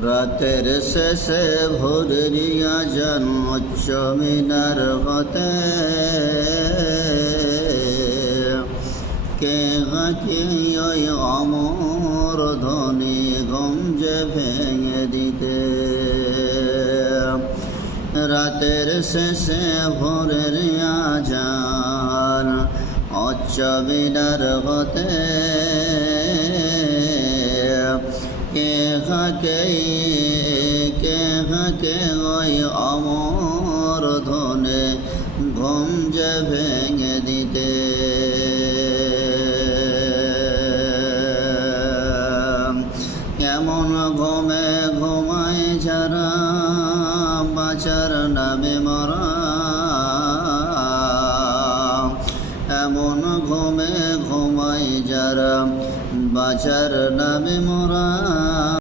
রাতের শেষে ভোরের আজান উচ্চ মিনার হতে কে গাকে ওই অমর ধ্বনি গঞ্জে ভেঙে দিতে। রাতের শেষে ভোরের আজান উচ্চ মিনার হতে কে হাকে ওই অমর ধ্বনি গঞ্জে ভেঙে দিতে। কেমন ঘুমে ঘুমায় যারা বাঁচার নামে মরা, এমন ঘুমে ঘুমায় যারা বাঁচার নামে মরা।